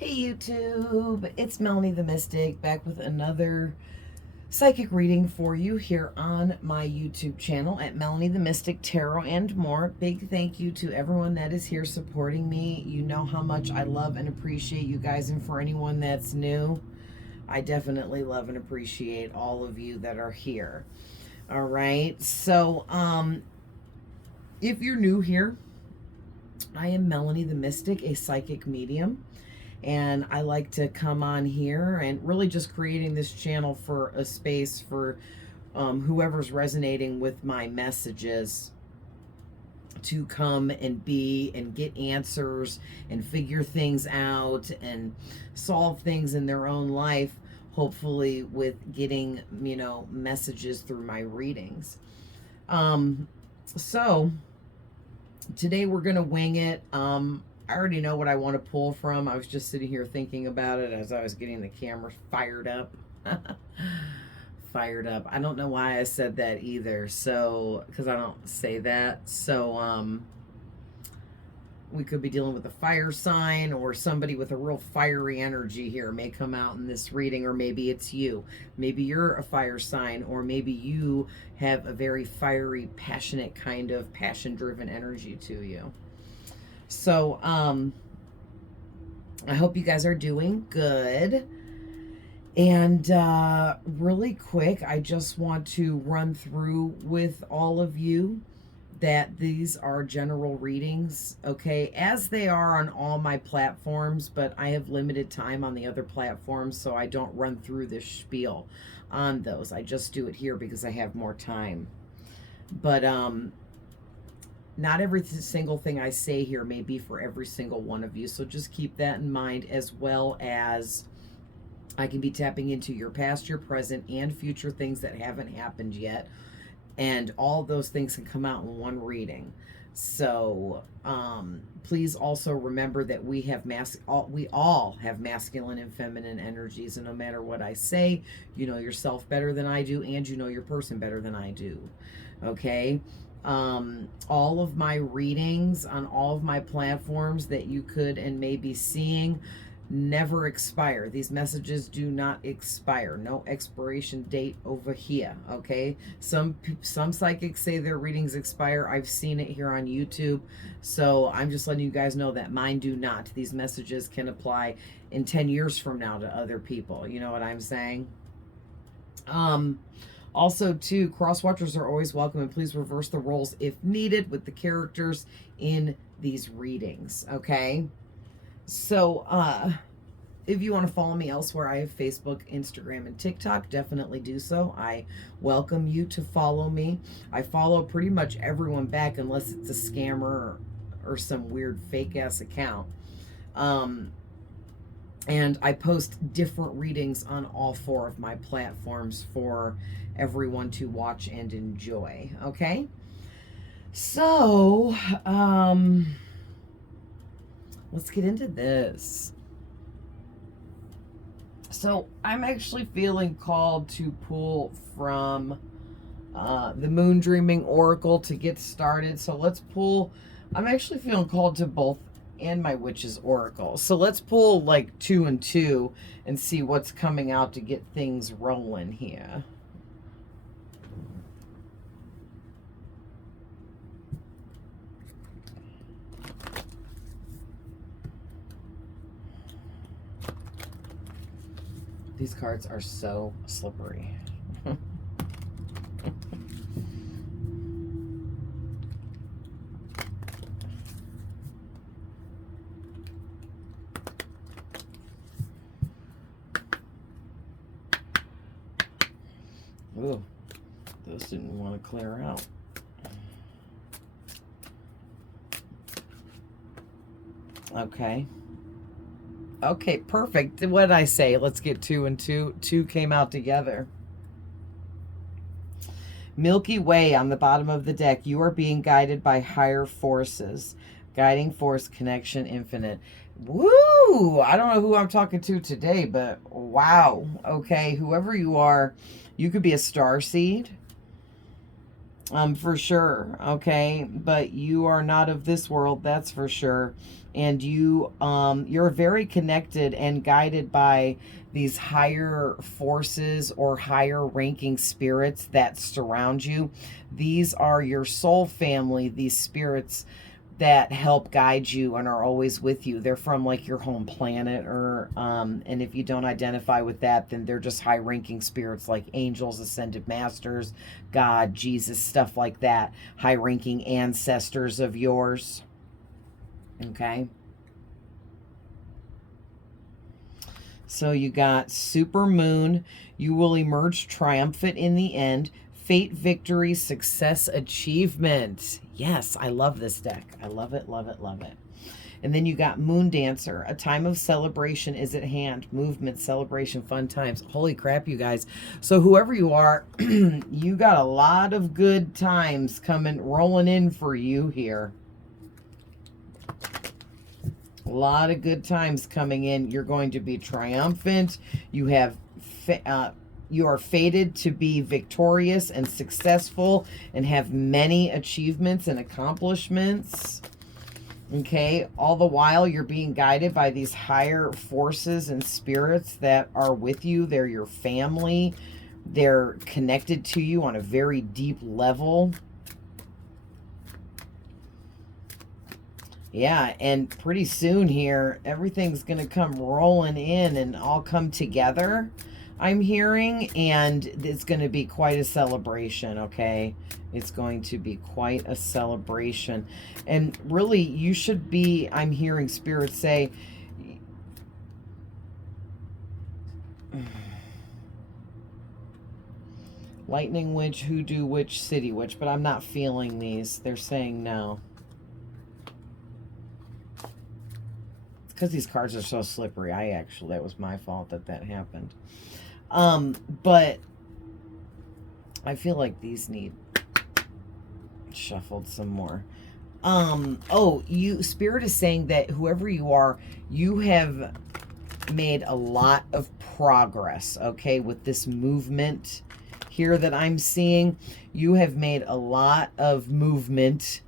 Hey YouTube, it's Melanie the Mystic back with another psychic reading for you here on my YouTube channel at Melanie the Mystic Tarot and more. Big thank you to everyone that is here supporting me. You know how much I love and appreciate you guys, and for anyone that's new, I definitely love and appreciate all of you that are here. All right, so if you're new here, I am Melanie the Mystic, a psychic medium. And I like to come on here and really just creating this channel for a space for whoever's resonating with my messages to come and be and get answers and figure things out and solve things in their own life, hopefully with getting, messages through my readings. So today we're going to wing it. I already know what I want to pull from. I was just sitting here thinking about it as I was getting the camera fired up. Fired up. I don't know why I said that either. So, because I don't say that. So, we could be dealing with a fire sign, or somebody with a real fiery energy here may come out in this reading, or maybe it's you. Maybe you're a fire sign, or maybe you have a very fiery, passionate kind of passion-driven energy to you. So, I hope you guys are doing good. And really quick, I just want to run through with all of you that these are general readings, okay, as they are on all my platforms, but I have limited time on the other platforms, so I don't run through this spiel on those. I just do it here because I have more time. But not every single thing I say here may be for every single one of you. So just keep that in mind, as well as I can be tapping into your past, your present, and future things that haven't happened yet. And all those things can come out in one reading. So please also remember that we all have masculine and feminine energies. And no matter what I say, you know yourself better than I do, and you know your person better than I do. Okay? All of my readings on all of my platforms that you could and may be seeing never expire. These messages do not expire. No expiration date over here, okay? Some psychics say their readings expire. I've seen it here on YouTube. So I'm just letting you guys know that mine do not. These messages can apply in 10 years from now to other people. You know what I'm saying? Also, too, cross-watchers are always welcome, and please reverse the roles if needed with the characters in these readings, okay? So, if you want to follow me elsewhere, I have Facebook, Instagram, and TikTok. Definitely do so. I welcome you to follow me. I follow pretty much everyone back unless it's a scammer or some weird fake-ass account. And I post different readings on all 4 of my platforms for everyone to watch and enjoy, okay? So, let's get into this. So, I'm actually feeling called to pull from the Moon Dreaming Oracle to get started. So, let's pull. I'm actually feeling called to both and my Witch's Oracle. So let's pull like 2 and 2 and see what's coming out to get things rolling here. These cards are so slippery. Ooh, those didn't want to clear out. Okay. Okay, perfect. What did I say? Let's get 2 and 2. 2 came out together. Milky Way on the bottom of the deck. You are being guided by higher forces. Guiding force, connection, infinite. Woo! I don't know who I'm talking to today, but wow. Okay, whoever you are, you could be a starseed. For sure. Okay. But you are not of this world, that's for sure. And you're very connected and guided by these higher forces or higher ranking spirits that surround you. These are your soul family, these spirits that help guide you and are always with you. They're from like your home planet, or and if you don't identify with that, then they're just high ranking spirits like angels, ascended masters, God, Jesus, stuff like that. High ranking ancestors of yours. Okay. So you got super moon. You will emerge triumphant in the end. Fate, victory, success, achievement. Yes, I love this deck. I love it, love it, love it. And then you got Moon Dancer. A time of celebration is at hand. Movement, celebration, fun times. Holy crap, you guys. So whoever you are, you got a lot of good times coming, rolling in for you here. A lot of good times coming in. You're going to be triumphant. You have you are fated to be victorious and successful and have many achievements and accomplishments. Okay, all the while you're being guided by these higher forces and spirits that are with you. They're your family. They're connected to you on a very deep level. Yeah, and pretty soon here, everything's going to come rolling in and all come together, I'm hearing, and it's going to be quite a celebration, okay? It's going to be quite a celebration. And really, you should be, I'm hearing Spirit say, Lightning Witch, Hoodoo Witch, City Witch, but I'm not feeling these. They're saying no. Because these cards are so slippery. That was my fault that happened. But I feel like these need shuffled some more. Spirit is saying that whoever you are, you have made a lot of progress, okay, with this movement here that I'm seeing. You have made a lot of movement,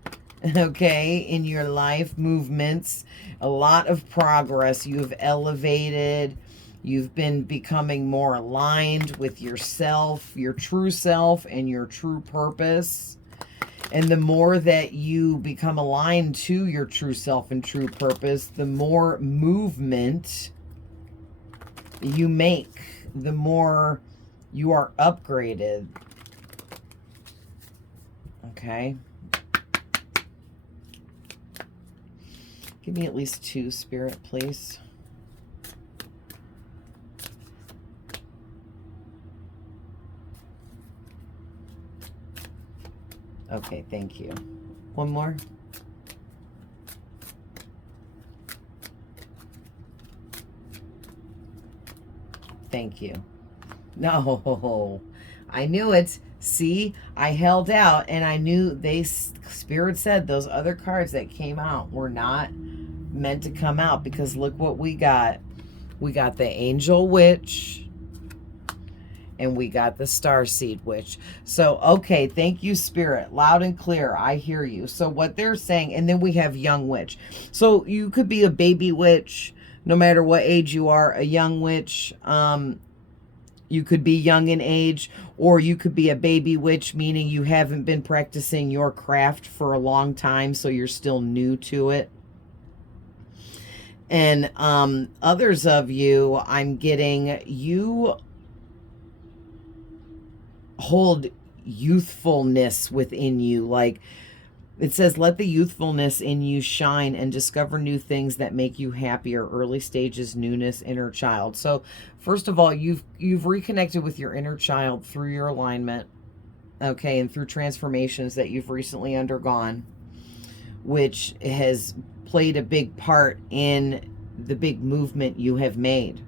okay, in your life, movements, a lot of progress. You've elevated, you've been becoming more aligned with yourself, your true self, and your true purpose. And the more that you become aligned to your true self and true purpose, the more movement you make, the more you are upgraded. Okay. Give me at least 2, Spirit, please. Okay, thank you. One more. Thank you. No, I knew it. See, I held out and I knew Spirit said those other cards that came out were not meant to come out, because look what we got. We got the Angel Witch and we got the Starseed Witch. So, okay, thank you, Spirit. Loud and clear. I hear you. So what they're saying, and then we have Young Witch. So you could be a baby witch, no matter what age you are, a young witch. You could be young in age, or you could be a baby witch, meaning you haven't been practicing your craft for a long time, so you're still new to it. And others of you, I'm getting, you hold youthfulness within you. Like it says, let the youthfulness in you shine and discover new things that make you happier. Early stages, newness, inner child. So first of all, you've reconnected with your inner child through your alignment, okay, and through transformations that you've recently undergone, which has played a big part in the big movement you have made.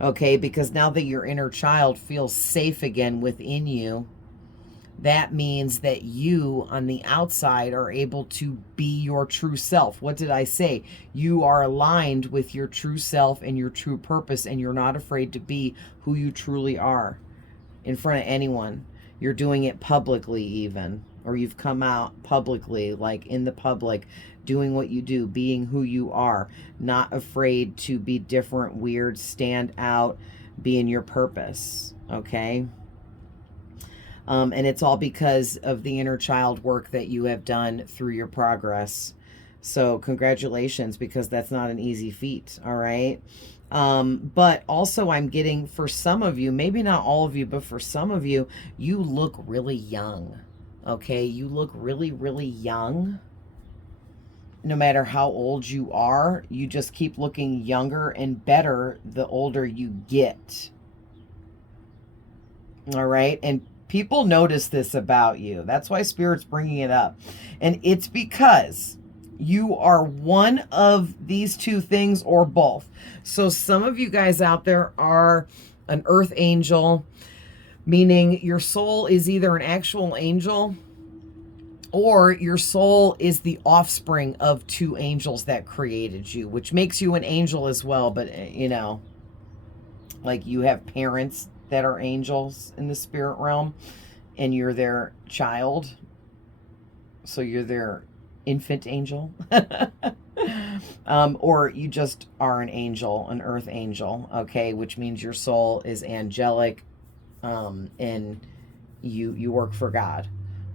Okay, because now that your inner child feels safe again within you, that means that you on the outside are able to be your true self. What did I say? You are aligned with your true self and your true purpose, and you're not afraid to be who you truly are in front of anyone. You're doing it publicly even, or you've come out publicly, like in the public, doing what you do, being who you are, not afraid to be different, weird, stand out, be in your purpose, okay? And it's all because of the inner child work that you have done through your progress. So congratulations, because that's not an easy feat, all right? But also I'm getting, for some of you, maybe not all of you, but for some of you, you look really young, okay? You look really, really young. No matter how old you are, you just keep looking younger and better the older you get. All right? And people notice this about you. That's why Spirit's bringing it up. And it's because you are one of these two things or both. So some of you guys out there are an earth angel, meaning your soul is either an actual angel or your soul is the offspring of two angels that created you, which makes you an angel as well. But, you know, like you have parents that are angels in the spirit realm and you're their child. So you're their infant angel. Or you just are an angel, an earth angel, okay, which means your soul is angelic, and you work for God.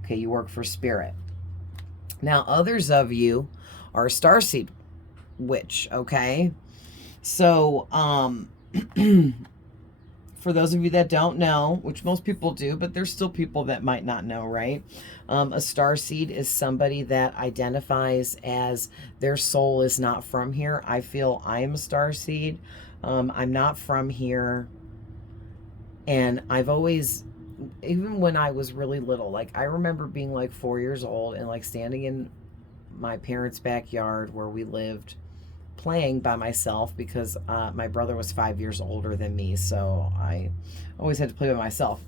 Okay, you work for spirit. Now, others of you are a starseed witch, okay? So, for those of you that don't know, which most people do, but there's still people that might not know, right? A starseed is somebody that identifies as their soul is not from here. I feel I am a starseed. I'm not from here. And I've always, even when I was really little, like I remember being like 4 years old and like standing in my parents' backyard where we lived, playing by myself because my brother was 5 years older than me, so I always had to play by myself.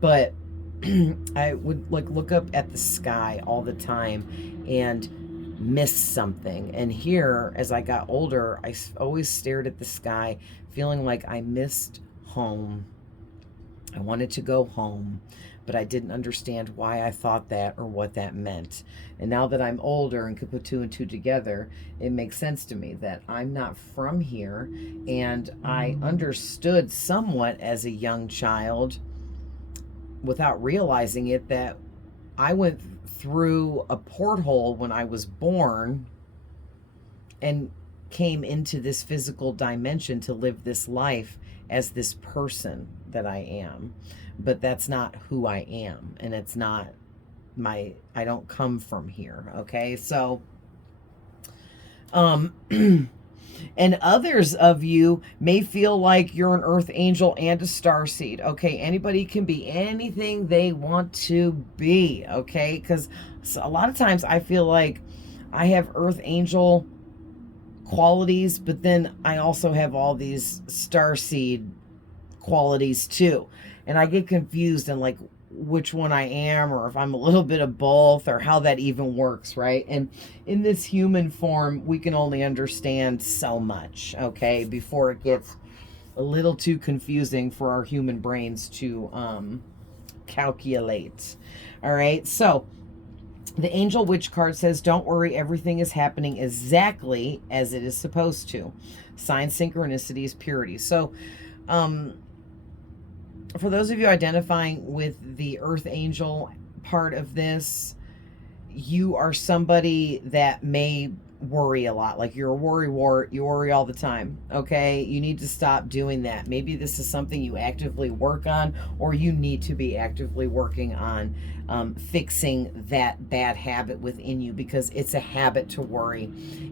But I would like look up at the sky all the time and miss something. And here, as I got older, I always stared at the sky, feeling like I missed home. I wanted to go home, but I didn't understand why I thought that or what that meant. And now that I'm older and can put two and two together, it makes sense to me that I'm not from here. And I understood somewhat as a young child, without realizing it, that I went through a porthole when I was born and came into this physical dimension to live this life as this person that I am. But that's not who I am, and it's not I don't come from here, okay? So and others of you may feel like you're an earth angel and a starseed, okay? Anybody can be anything they want to be, okay? Because a lot of times I feel like I have earth angel qualities, but then I also have all these starseed qualities too. And I get confused and like which one I am, or if I'm a little bit of both, or how that even works, right? And in this human form, we can only understand so much, okay, before it gets a little too confusing for our human brains to calculate. All right, so the Angel Witch card says, don't worry, everything is happening exactly as it is supposed to. Signs, synchronicities, purity. So, for those of you identifying with the Earth Angel part of this, you are somebody that may worry a lot. Like you're a worry you worry all the time, okay? You need to stop doing that. Maybe this is something you actively work on, or you need to be actively working on fixing that bad habit within you, because it's a habit to worry,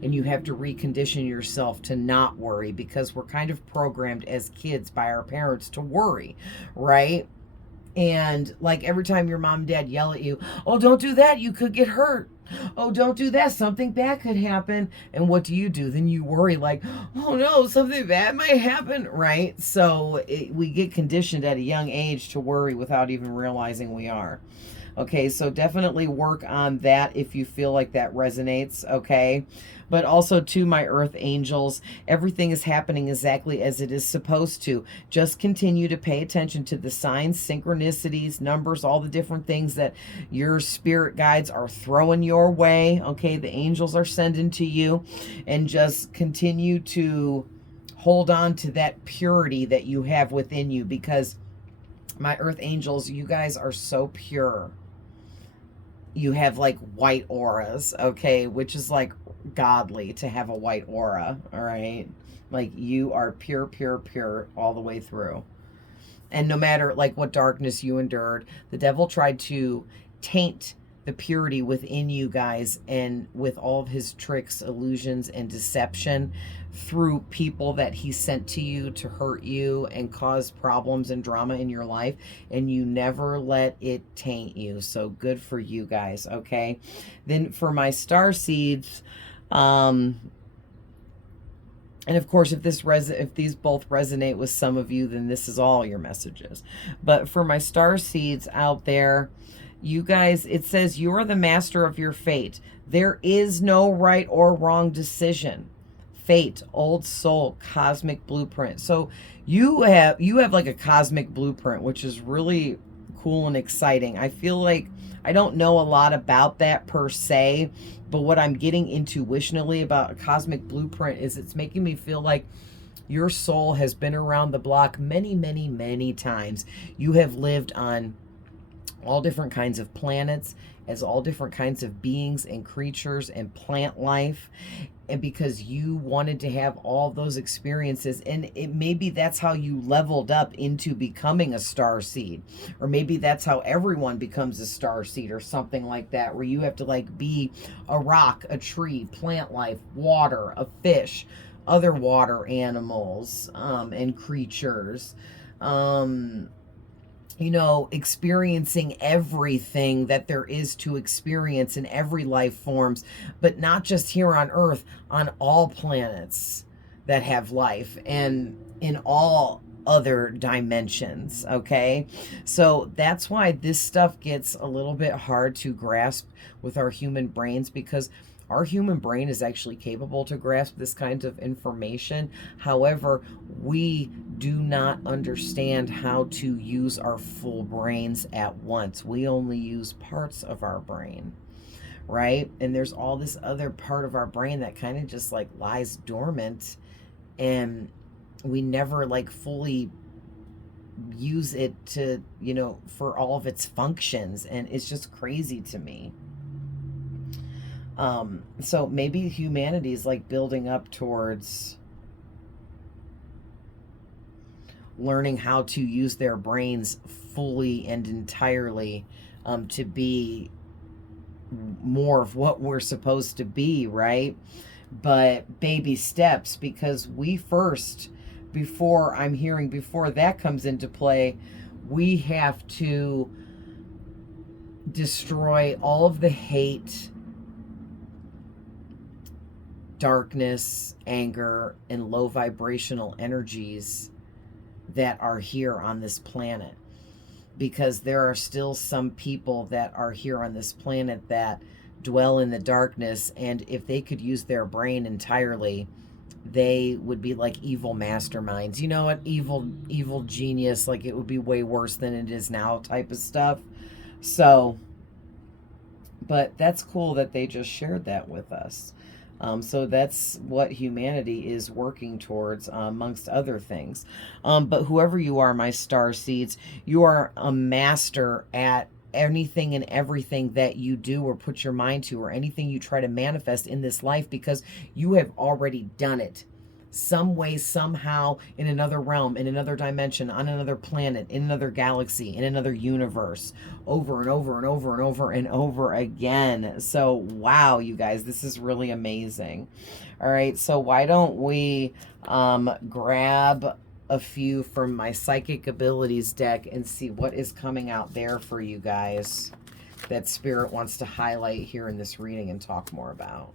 and you have to recondition yourself to not worry, because we're kind of programmed as kids by our parents to worry, right? And like every time your mom and dad yell at you, oh, don't do that, you could get hurt. Oh, don't do that, something bad could happen. And what do? Then you worry like, oh no, something bad might happen, right? So we get conditioned at a young age to worry without even realizing we are. Okay, so definitely work on that if you feel like that resonates, okay? But also to my earth angels, everything is happening exactly as it is supposed to. Just continue to pay attention to the signs, synchronicities, numbers, all the different things that your spirit guides are throwing your way, okay? The angels are sending to you, and just continue to hold on to that purity that you have within you, because my earth angels, you guys are so pure. You have like white auras, okay, which is like godly to have a white aura, all right? Like you are pure, pure, pure all the way through. And no matter like what darkness you endured, the devil tried to taint the purity within you guys, and with all of his tricks, illusions, and deception through people that he sent to you to hurt you and cause problems and drama in your life, and you never let it taint you. So good for you guys, okay? Then for my star seeds, and of course, if these both resonate with some of you, then this is all your messages. But for my star seeds out there, you guys, it says you are the master of your fate. There is no right or wrong decision. Fate, old soul, cosmic blueprint. So you have like a cosmic blueprint, which is really cool and exciting. I feel like I don't know a lot about that per se, but what I'm getting intuitionally about a cosmic blueprint is it's making me feel like your soul has been around the block many, many, many times. You have lived on all different kinds of planets, as all different kinds of beings and creatures and plant life, and because you wanted to have all those experiences, and it maybe that's how you leveled up into becoming a star seed, or maybe that's how everyone becomes a star seed or something like that, where you have to like be a rock, a tree, plant life, water, a fish, other water animals, and creatures, you know, experiencing everything that there is to experience in every life forms, but not just here on Earth, on all planets that have life, and in all other dimensions, okay? So that's why this stuff gets a little bit hard to grasp with our human brains, because our human brain is actually capable to grasp this kind of information. However, we do not understand how to use our full brains at once. We only use parts of our brain, right? And there's all this other part of our brain that kind of just like lies dormant, and we never like fully use it to, you know, for all of its functions. And it's just crazy to me. So maybe humanity is like building up towards learning how to use their brains fully and entirely, to be more of what we're supposed to be, right? But baby steps, because we first, before that comes into play, we have to destroy all of the hate, darkness, anger, and low vibrational energies that are here on this planet, because there are still some people that are here on this planet that dwell in the darkness, and if they could use their brain entirely, they would be like evil masterminds, you know what, evil genius, like it would be way worse than it is now type of stuff. So but that's cool that they just shared that with us. So that's what humanity is working towards, amongst other things. But whoever you are, my star seeds, you are a master at anything and everything that you do or put your mind to, or anything you try to manifest in this life, because you have already done it. Some way, somehow, in another realm, in another dimension, on another planet, in another galaxy, in another universe, over and over and over and over and over again. So, wow, you guys, this is really amazing. All right, so why don't we grab a few from my Psychic Abilities deck and see what is coming out there for you guys that Spirit wants to highlight here in this reading and talk more about.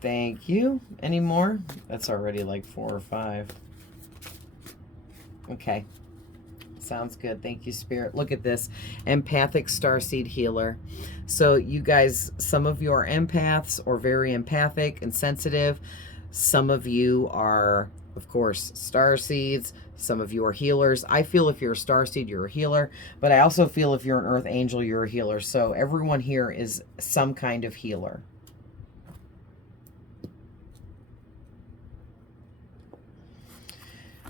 Thank you. Any more? That's already like 4 or 5. Okay. Sounds good. Thank you, Spirit. Look at this. Empathic Starseed Healer. So you guys, some of you are empaths or very empathic and sensitive. Some of you are, of course, starseeds. Some of you are healers. I feel if you're a starseed, you're a healer. But I also feel if you're an earth angel, you're a healer. So everyone here is some kind of healer.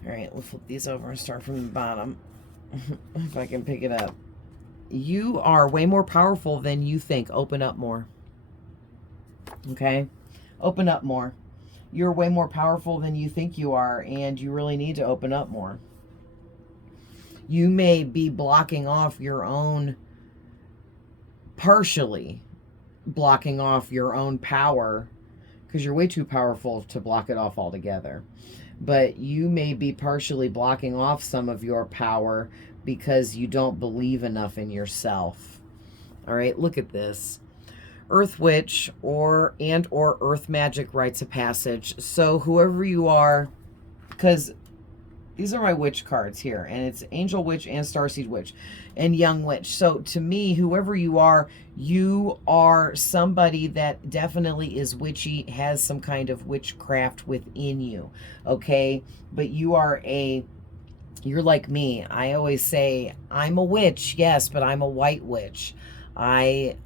All right, we'll flip these over and start from the bottom. If I can pick it up. You are way more powerful than you think. Open up more. Okay? Open up more. You're way more powerful than you think you are, and you really need to open up more. You may be blocking off your own, partially blocking off your own power, because you're way too powerful to block it off altogether. But you may be partially blocking off some of your power because you don't believe enough in yourself. All right, look at this. Earth Witch or Earth Magic rites of passage. So whoever you are, because these are my witch cards here, and it's Angel Witch and Starseed Witch and Young Witch. So to me, whoever you are somebody that definitely is witchy, has some kind of witchcraft within you, okay? But you're like me. I always say, I'm a witch, yes, but I'm a white witch. I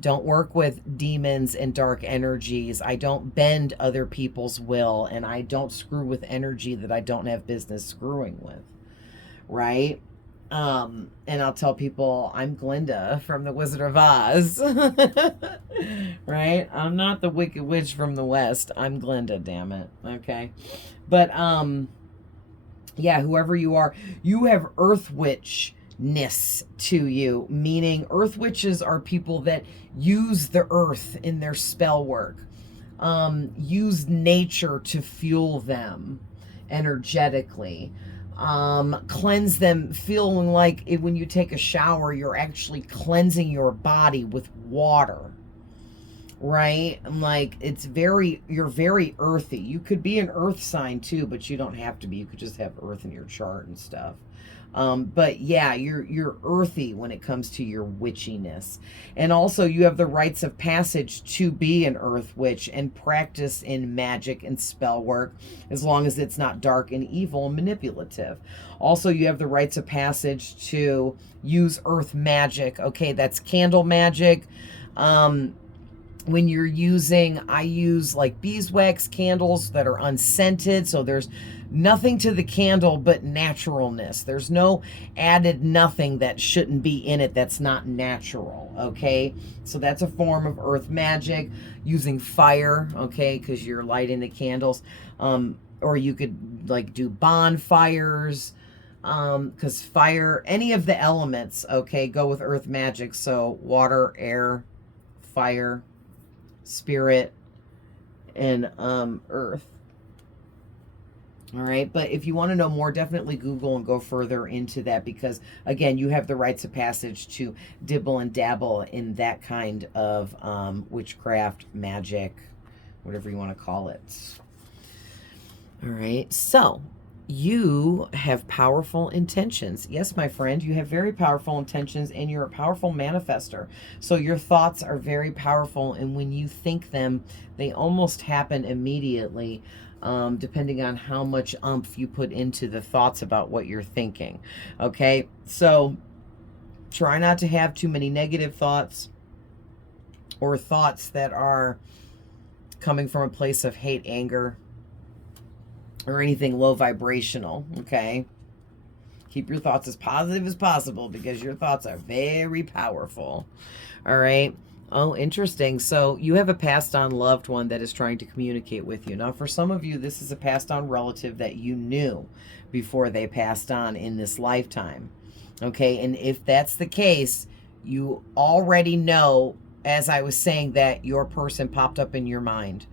don't work with demons and dark energies. I don't bend other people's will, and I don't screw with energy that I don't have business screwing with, right? And I'll tell people I'm Glinda from the Wizard of Oz, right? I'm not the Wicked Witch from the West. I'm Glinda, damn it, okay? But, yeah, whoever you are, you have Earth Witch-ness to you, meaning Earth Witches are people that use the earth in their spell work, use nature to fuel them energetically, cleanse them, feeling like when you take a shower, you're actually cleansing your body with water, right? Like, you're very earthy. You could be an earth sign too, but you don't have to be. You could just have earth in your chart and stuff. But yeah, you're earthy when it comes to your witchiness. And also you have the rites of passage to be an earth witch and practice in magic and spell work, as long as it's not dark and evil and manipulative. Also, you have the rites of passage to use earth magic. Okay, that's candle magic. When you're using, I use like beeswax candles that are unscented, so there's nothing to the candle but naturalness. There's no added nothing that shouldn't be in it that's not natural, okay? So that's a form of earth magic. Using fire, okay, because you're lighting the candles. Or you could like do bonfires, because fire, any of the elements, okay, go with earth magic. So water, air, fire, spirit, and earth. All right, but if you want to know more, definitely Google and go further into that, because again, you have the rites of passage to dibble and dabble in that kind of witchcraft, magic, whatever you want to call it. All right, so you have powerful intentions. Yes, my friend, you have very powerful intentions, and you're a powerful manifester. So your thoughts are very powerful, and when you think them, they almost happen immediately, depending on how much oomph you put into the thoughts about what you're thinking. Okay, so try not to have too many negative thoughts or thoughts that are coming from a place of hate, anger, or anything low vibrational, okay? Keep your thoughts as positive as possible, because your thoughts are very powerful. All right? Oh, interesting. So you have a passed on loved one that is trying to communicate with you. Now, for some of you, this is a passed on relative that you knew before they passed on in this lifetime. Okay? And if that's the case, you already know, as I was saying, that your person popped up in your mind.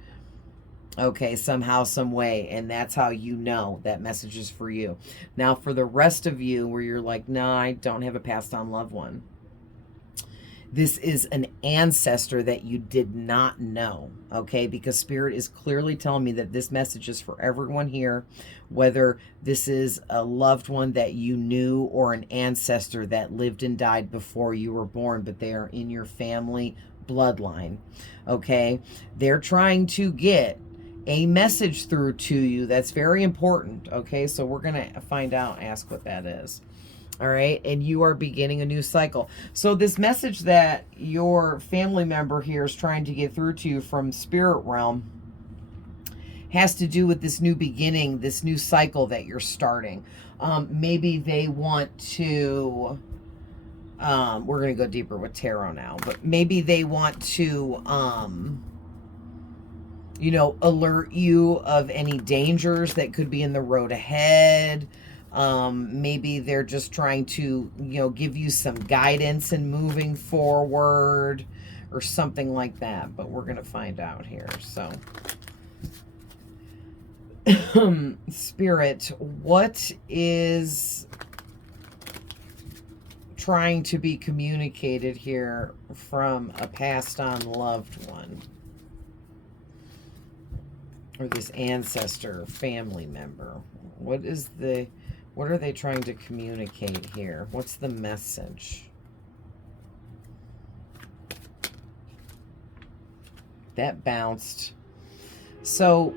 Okay, somehow, some way, and that's how you know that message is for you. Now, for the rest of you, where you're like, no, I don't have a passed on loved one, This is an ancestor that you did not know, okay? Because Spirit is clearly telling me that this message is for everyone here, whether this is a loved one that you knew or an ancestor that lived and died before you were born, but they are in your family bloodline, okay? They're trying to get a message through to you that's very important, okay? So we're going to find out, ask what that is. All right, and you are beginning a new cycle. So this message that your family member here is trying to get through to you from spirit realm has to do with this new beginning, this new cycle that you're starting. Maybe they want to, we're going to go deeper with tarot now, but maybe they want to, you know, alert you of any dangers that could be in the road ahead. Maybe they're just trying to, you know, give you some guidance in moving forward or something like that. But we're going to find out here. So, Spirit, what is trying to be communicated here from a passed on loved one? Or this ancestor, family member? What are they trying to communicate here? What's the message? That bounced. So,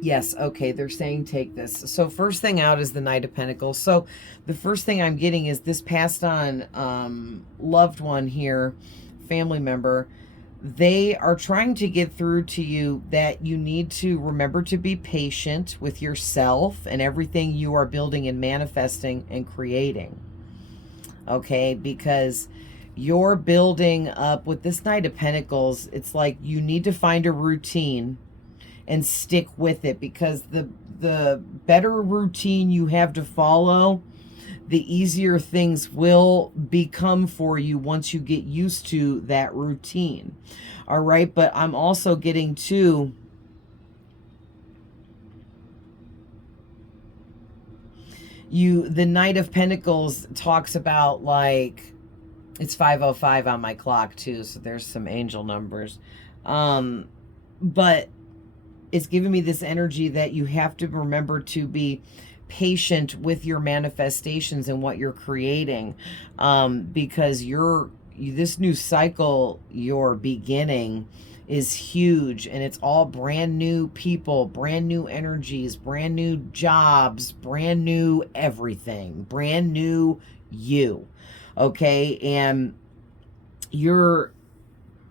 yes, okay, they're saying take this. So first thing out is the Knight of Pentacles. So the first thing I'm getting is this passed on loved one here, family member. They are trying to get through to you that you need to remember to be patient with yourself and everything you are building and manifesting and creating. Okay, because you're building up with this Knight of Pentacles. It's like you need to find a routine and stick with it, because the better routine you have to follow, the easier things will become for you once you get used to that routine. All right, but I'm also getting to you, the Knight of Pentacles talks about, like, it's 5:05 on my clock too, so there's some angel numbers. But it's giving me this energy that you have to remember to be patient with your manifestations and what you're creating, because this new cycle you're beginning is huge, and it's all brand new people, brand new energies, brand new jobs, brand new everything, brand new you. Okay, and you're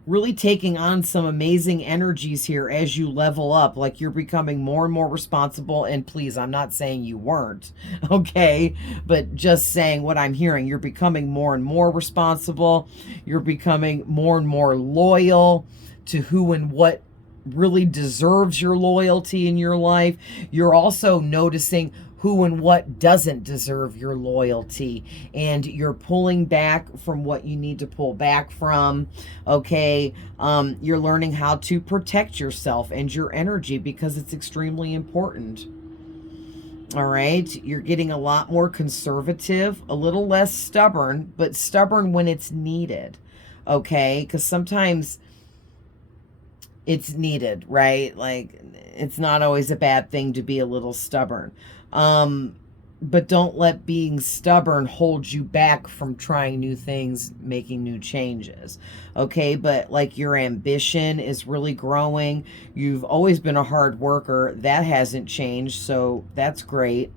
really taking on some amazing energies here as you level up. Like, you're becoming more and more responsible. And please, I'm not saying you weren't, okay? But just saying what I'm hearing. You're becoming more and more responsible. You're becoming more and more loyal to who and what really deserves your loyalty in your life. You're also noticing who and what doesn't deserve your loyalty, and you're pulling back from what you need to pull back from. Okay, you're learning how to protect yourself and your energy, because it's extremely important. All right, you're getting a lot more conservative, a little less stubborn, but stubborn when it's needed. Okay, because sometimes it's needed, right? Like, it's not always a bad thing to be a little stubborn. But don't let being stubborn hold you back from trying new things, making new changes. Okay, but like, your ambition is really growing. You've always been a hard worker. That hasn't changed, so that's great.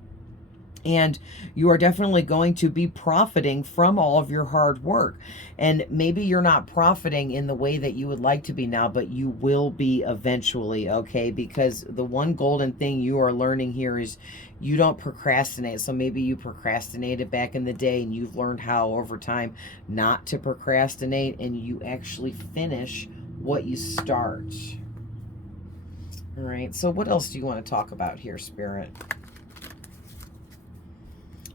And you are definitely going to be profiting from all of your hard work. And maybe you're not profiting in the way that you would like to be now, but you will be eventually, okay? Because the one golden thing you are learning here is you don't procrastinate. So maybe you procrastinated back in the day, and you've learned how over time not to procrastinate, and you actually finish what you start. All right, so what else do you want to talk about here, Spirit?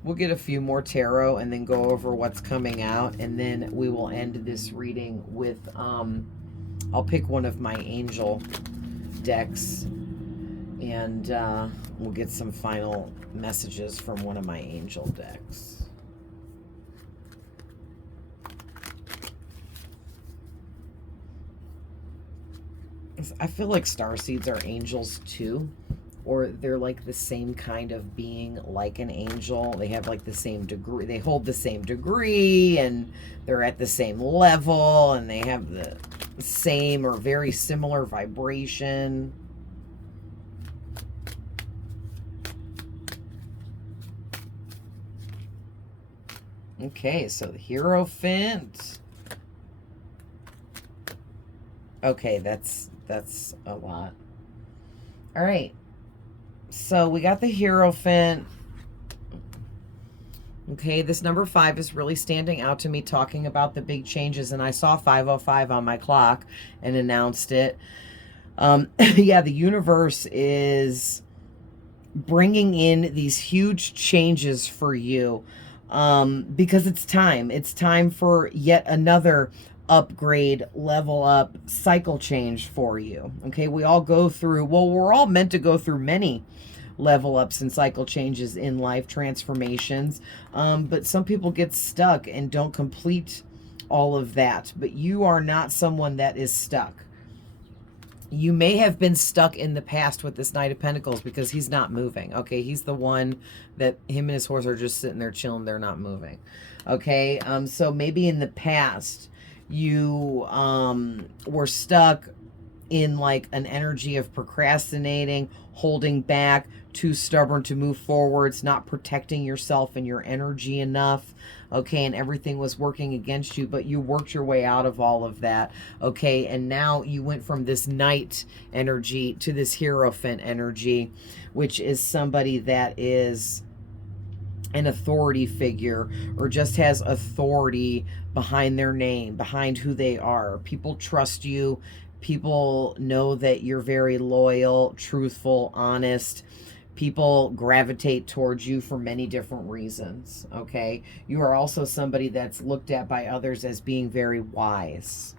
We'll get a few more tarot and then go over what's coming out, and then we will end this reading with, I'll pick one of my angel decks, and we'll get some final messages from one of my angel decks. I feel like starseeds are angels too, or they're like the same kind of being like an angel. They have like the same degree, they hold the same degree, and they're at the same level, and they have the same or very similar vibration. Okay, so the Hierophant. Okay, that's a lot. All right. So we got the Hierophant. Okay, this number 5 is really standing out to me, talking about the big changes, and I saw 505 on my clock and announced it. Yeah, the universe is bringing in these huge changes for you, because it's time. It's time for yet another upgrade, level up, cycle change for you. Okay, we all go through, well, we're all meant to go through many level ups and cycle changes in life, transformations, but some people get stuck and don't complete all of that. But you are not someone that is stuck. You may have been stuck in the past with this Knight of Pentacles, because he's not moving. Okay, he's the one that him and his horse are just sitting there chilling. They're not moving. Okay, so maybe in the past you were stuck in like an energy of procrastinating, holding back, too stubborn to move forwards, not protecting yourself and your energy enough. Okay, and everything was working against you, but you worked your way out of all of that. Okay, and now you went from this Knight energy to this Hierophant energy, which is somebody that is an authority figure, or just has authority behind their name, behind who they are. People trust you. People know that you're very loyal, truthful, honest. People gravitate towards you for many different reasons. Okay, you are also somebody that's looked at by others as being very wise.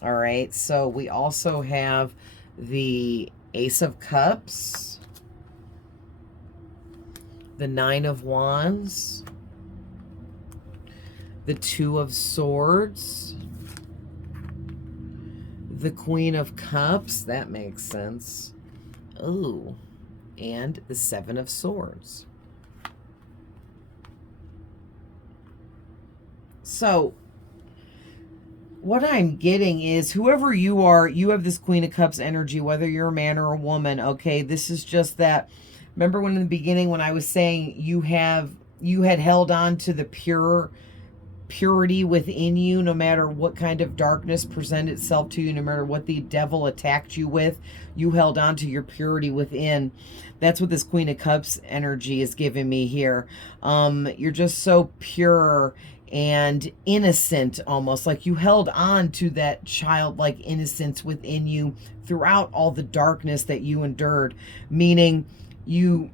All right, so we also have the Ace of Cups, the Nine of Wands, the Two of Swords, the Queen of Cups. That makes sense. Ooh, and the Seven of Swords. So what I'm getting is, whoever you are, you have this Queen of Cups energy, whether you're a man or a woman. Okay, this is just that. Remember when in the beginning when I was saying you had held on to the purity within you, no matter what kind of darkness presented itself to you, no matter what the devil attacked you with, you held on to your purity within. That's what this Queen of Cups energy is giving me here. You're just so pure and innocent, almost like you held on to that childlike innocence within you throughout all the darkness that you endured, meaning you,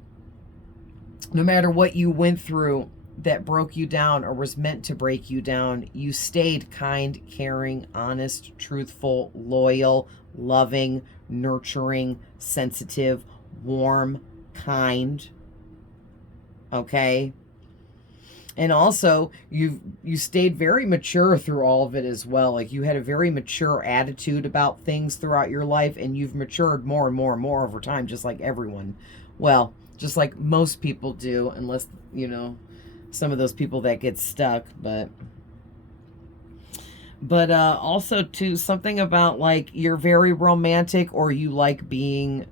no matter what you went through that broke you down or was meant to break you down, you stayed kind, caring, honest, truthful, loyal, loving, nurturing, sensitive, warm, kind. Okay? And also, you stayed very mature through all of it as well. Like, you had a very mature attitude about things throughout your life, and you've matured more and more and more over time, just like everyone. Well, just like most people do, unless, you know, some of those people that get stuck. But also, too, something about, like, you're very romantic, or you like being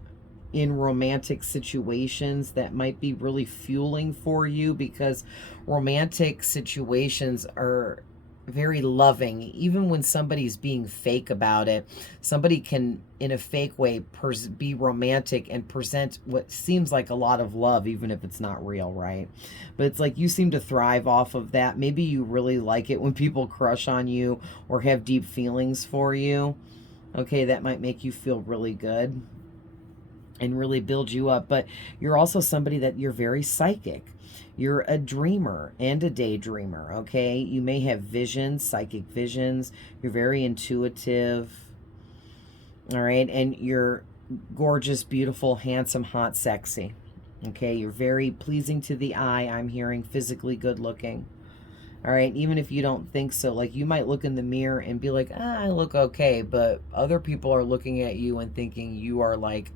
in romantic situations that might be really fueling for you, because romantic situations are very loving. Even when somebody's being fake about it, somebody can, in a fake way, be romantic and present what seems like a lot of love, even if it's not real, right? But it's like you seem to thrive off of that. Maybe you really like it when people crush on you or have deep feelings for you. Okay, that might make you feel really good and really build you up. But you're also somebody that you're very psychic. You're a dreamer and a daydreamer, okay? You may have visions, psychic visions. You're very intuitive, all right? And you're gorgeous, beautiful, handsome, hot, sexy, okay? You're very pleasing to the eye. I'm hearing physically good looking, All right, even if you don't think so, like you might look in the mirror and be like, I look okay, but other people are looking at you and thinking you are like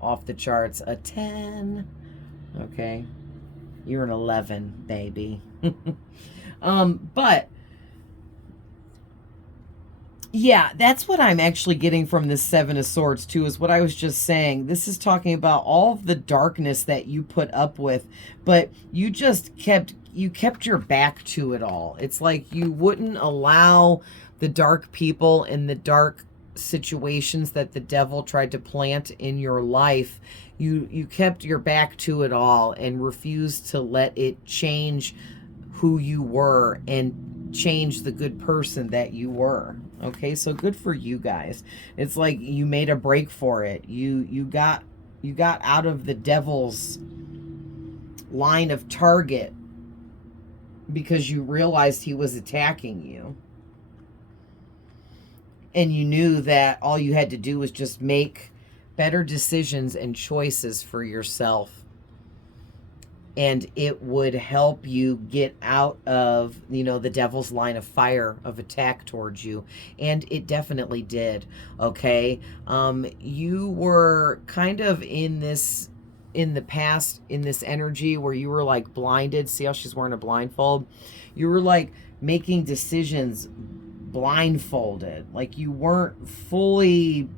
off the charts, a 10. Okay, you're an 11, baby. But yeah, that's what I'm actually getting from this Seven of Swords too, is what I was just saying. This is talking about all of the darkness that you put up with, but you just kept your back to it all. It's like you wouldn't allow the dark people and the dark situations that the devil tried to plant in your life. You kept your back to it all and refused to let it change who you were and change the good person that you were. Okay, so good for you guys. It's like you made a break for it. You got out of the devil's line of target because you realized he was attacking you. And you knew that all you had to do was just make better decisions and choices for yourself, and it would help you get out of, the devil's line of fire of attack towards you. And it definitely did. Okay. You were kind of in the past, in this energy where you were like blinded. See how she's wearing a blindfold? You were like making decisions blindfolded. Like you weren't fully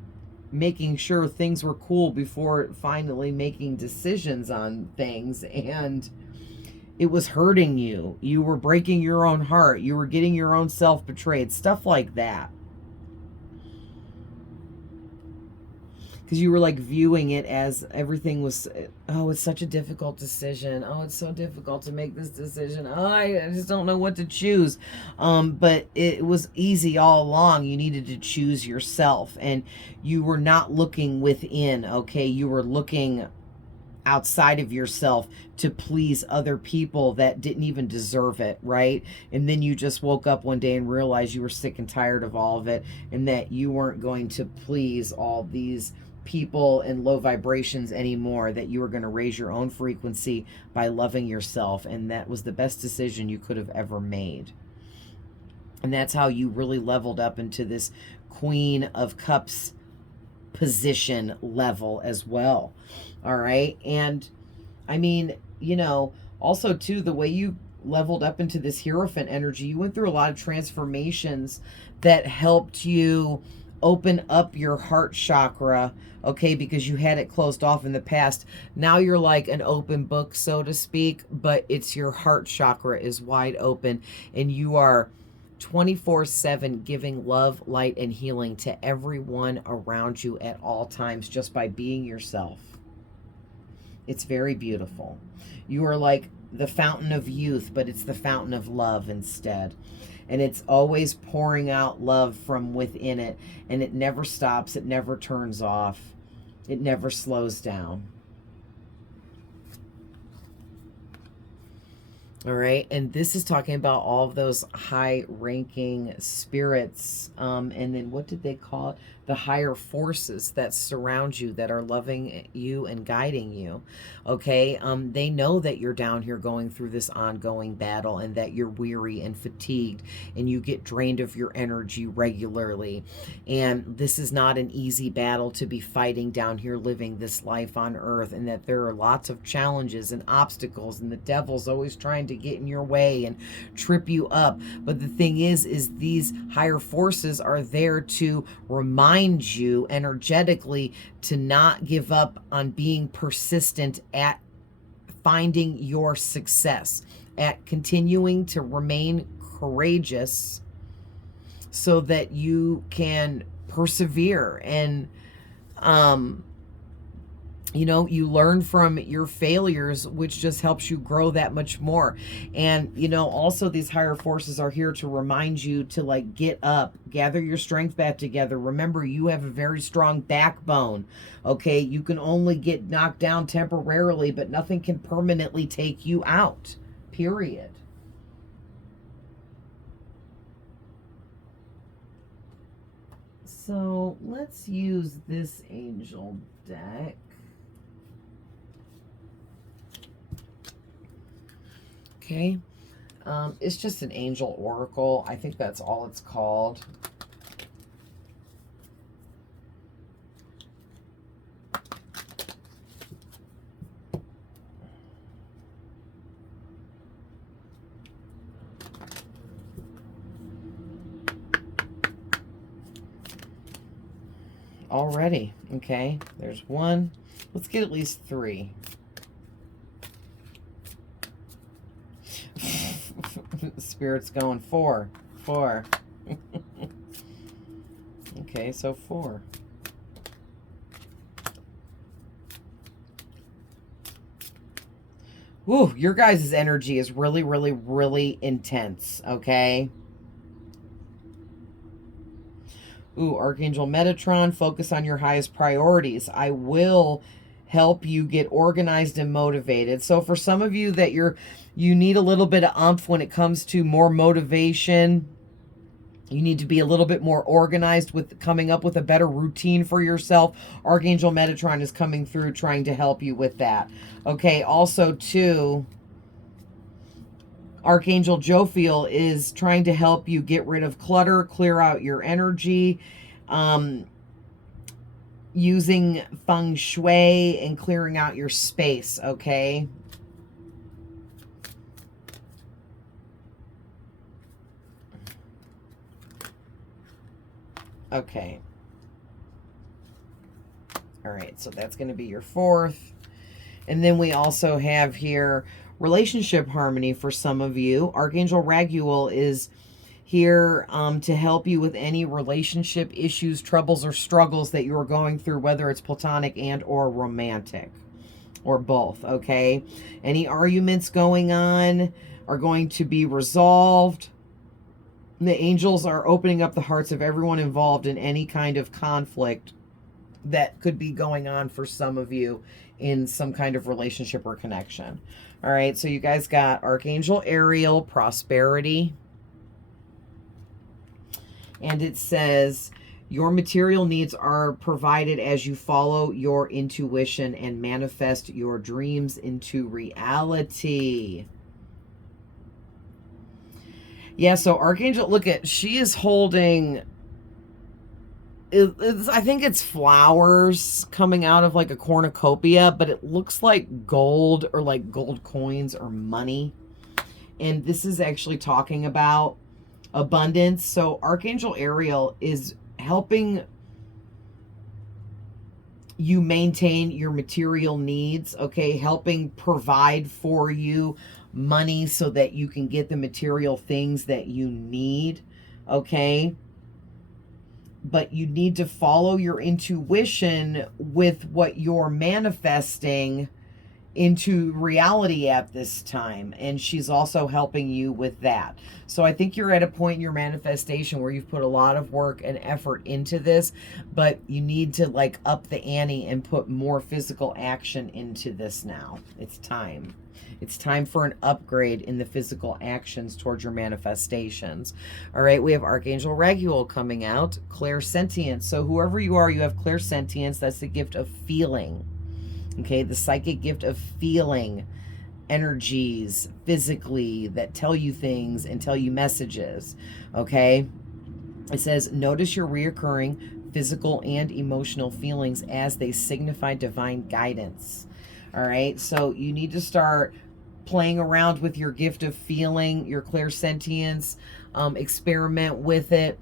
making sure things were cool before finally making decisions on things, and it was hurting you. You were breaking your own heart. You were getting your own self betrayed. Stuff like that. Because you were like viewing it as everything was, oh, it's such a difficult decision. Oh, it's so difficult to make this decision. Oh, I just don't know what to choose. But it was easy all along. You needed to choose yourself, and you were not looking within. Okay, you were looking outside of yourself to please other people that didn't even deserve it, right? And then you just woke up one day and realized you were sick and tired of all of it, and that you weren't going to please all these people and low vibrations anymore, that you were going to raise your own frequency by loving yourself. And that was the best decision you could have ever made. And that's how you really leveled up into this Queen of Cups position level as well. All right. And I mean, also too, the way you leveled up into this Hierophant energy, you went through a lot of transformations that helped you open up your heart chakra, okay, because you had it closed off in the past. Now you're like an open book, so to speak, but it's your heart chakra is wide open, and you are 24/7 giving love, light, and healing to everyone around you at all times just by being yourself. It's very beautiful. You are like the fountain of youth, but it's the fountain of love instead. And it's always pouring out love from within it. And it never stops. It never turns off. It never slows down. All right. And this is talking about all of those high-ranking spirits. And then what did they call it? The higher forces that surround you, that are loving you and guiding you. Okay. They know that you're down here going through this ongoing battle, and that you're weary and fatigued, and you get drained of your energy regularly. And this is not an easy battle to be fighting down here living this life on earth, and that there are lots of challenges and obstacles, and the devil's always trying to get in your way and trip you up. But the thing is these higher forces are there to remind you energetically to not give up on being persistent at finding your success, at continuing to remain courageous so that you can persevere. And you learn from your failures, which just helps you grow that much more. And, also these higher forces are here to remind you to like get up, gather your strength back together. Remember, you have a very strong backbone. Okay. You can only get knocked down temporarily, but nothing can permanently take you out, period. So let's use this angel deck. Okay. It's just an angel oracle. I think that's all it's called. Already. Okay, there's one. Let's get at least 3. Spirit's going 4. 4. Okay, so 4. Woo, your guys' energy is really, really, really intense, okay? Ooh, Archangel Metatron, focus on your highest priorities. I will help you get organized and motivated. So for some of you that you need a little bit of oomph when it comes to more motivation, you need to be a little bit more organized with coming up with a better routine for yourself. Archangel Metatron is coming through trying to help you with that. Okay, also too, Archangel Jophiel is trying to help you get rid of clutter, clear out your energy, using feng shui and clearing out your space, okay? Okay. All right, so that's going to be your 4th. And then we also have here relationship harmony for some of you. Archangel Raguel is here to help you with any relationship issues, troubles, or struggles that you are going through, whether it's platonic and or romantic, or both, okay? Any arguments going on are going to be resolved. The angels are opening up the hearts of everyone involved in any kind of conflict that could be going on for some of you in some kind of relationship or connection. All right, so you guys got Archangel Ariel, prosperity. And it says, your material needs are provided as you follow your intuition and manifest your dreams into reality. Yeah, so Archangel, look at, she is holding, I think it's flowers coming out of like a cornucopia, but it looks like gold or like gold coins or money. And this is actually talking about abundance. So Archangel Ariel is helping you maintain your material needs, okay? Helping provide for you money so that you can get the material things that you need, okay? But you need to follow your intuition with what you're manifesting into reality at this time, and she's also helping you with that. So I think you're at a point in your manifestation where you've put a lot of work and effort into this, but you need to like up the ante and put more physical action into this now. It's time. It's time for an upgrade in the physical actions towards your manifestations. All right, we have Archangel Raguel coming out, clairsentience. So whoever you are, you have clairsentience. That's the gift of feeling. Okay, the psychic gift of feeling energies physically that tell you things and tell you messages. Okay, it says, notice your reoccurring physical and emotional feelings as they signify divine guidance. All right, so you need to start playing around with your gift of feeling, your clairsentience, experiment with it.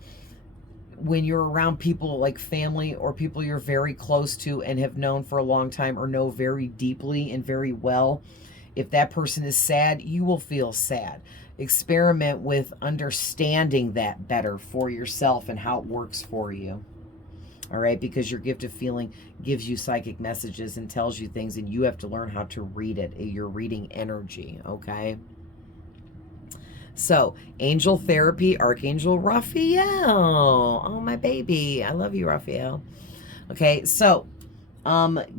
When you're around people like family or people you're very close to and have known for a long time or know very deeply and very well, if that person is sad, you will feel sad. Experiment with understanding that better for yourself and how it works for you. All right, because your gift of feeling gives you psychic messages and tells you things, and you have to learn how to read it. You're reading energy, okay? So, angel therapy, Archangel Raphael. Oh, my baby. I love you, Raphael. Okay, so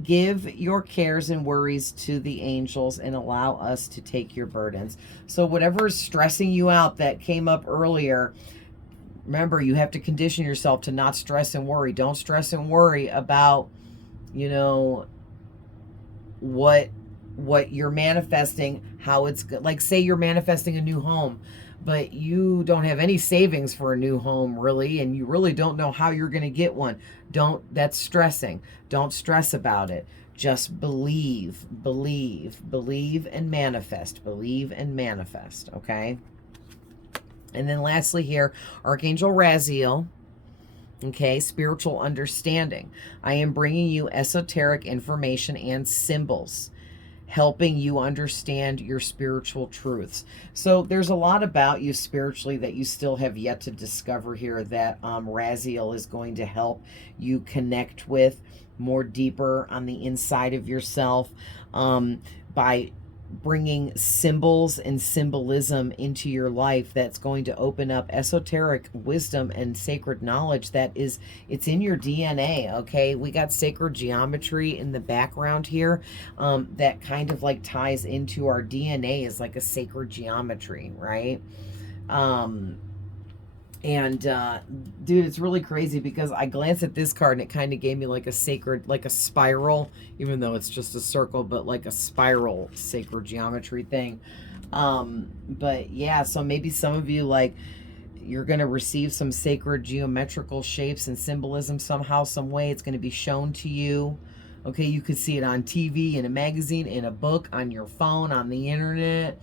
give your cares and worries to the angels and allow us to take your burdens. So whatever is stressing you out that came up earlier, remember, you have to condition yourself to not stress and worry. Don't stress and worry about, you know, what what you're manifesting, how it's good. Like, say you're manifesting a new home, but you don't have any savings for a new home, really, and you really don't know how you're going to get one. That's stressing. Don't stress about it. Just believe, believe, and manifest. Believe and manifest, okay? And then lastly here, Archangel Raziel. Okay, spiritual understanding. I am bringing you esoteric information and symbols, helping you understand your spiritual truths. So there's a lot about you spiritually that you still have yet to discover here that Raziel is going to help you connect with more deeper on the inside of yourself, by bringing symbols and symbolism into your life. That's going to open up esoteric wisdom and sacred knowledge it's in your DNA. Okay, we got sacred geometry in the background here, that kind of like ties into our DNA as like a sacred geometry, right? Dude, it's really crazy because I glanced at this card and it kind of gave me like a sacred, like a spiral, even though it's just a circle, but like a spiral sacred geometry thing. But yeah, so maybe some of you, like, you're going to receive some sacred geometrical shapes and symbolism somehow, some way. It's going to be shown to you. Okay, you could see it on TV, in a magazine, in a book, on your phone, on the internet,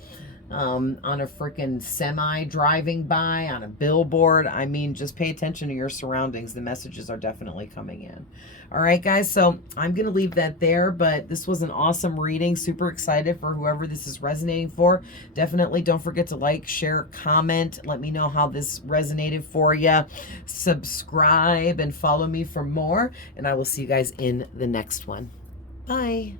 on a freaking semi driving by, on a billboard. I mean, just pay attention to your surroundings. The messages are definitely coming in. All right, guys, so I'm going to leave that there, but this was an awesome reading. Super excited for whoever this is resonating for. Definitely don't forget to like, share, comment. Let me know how this resonated for you. Subscribe and follow me for more, and I will see you guys in the next one. Bye.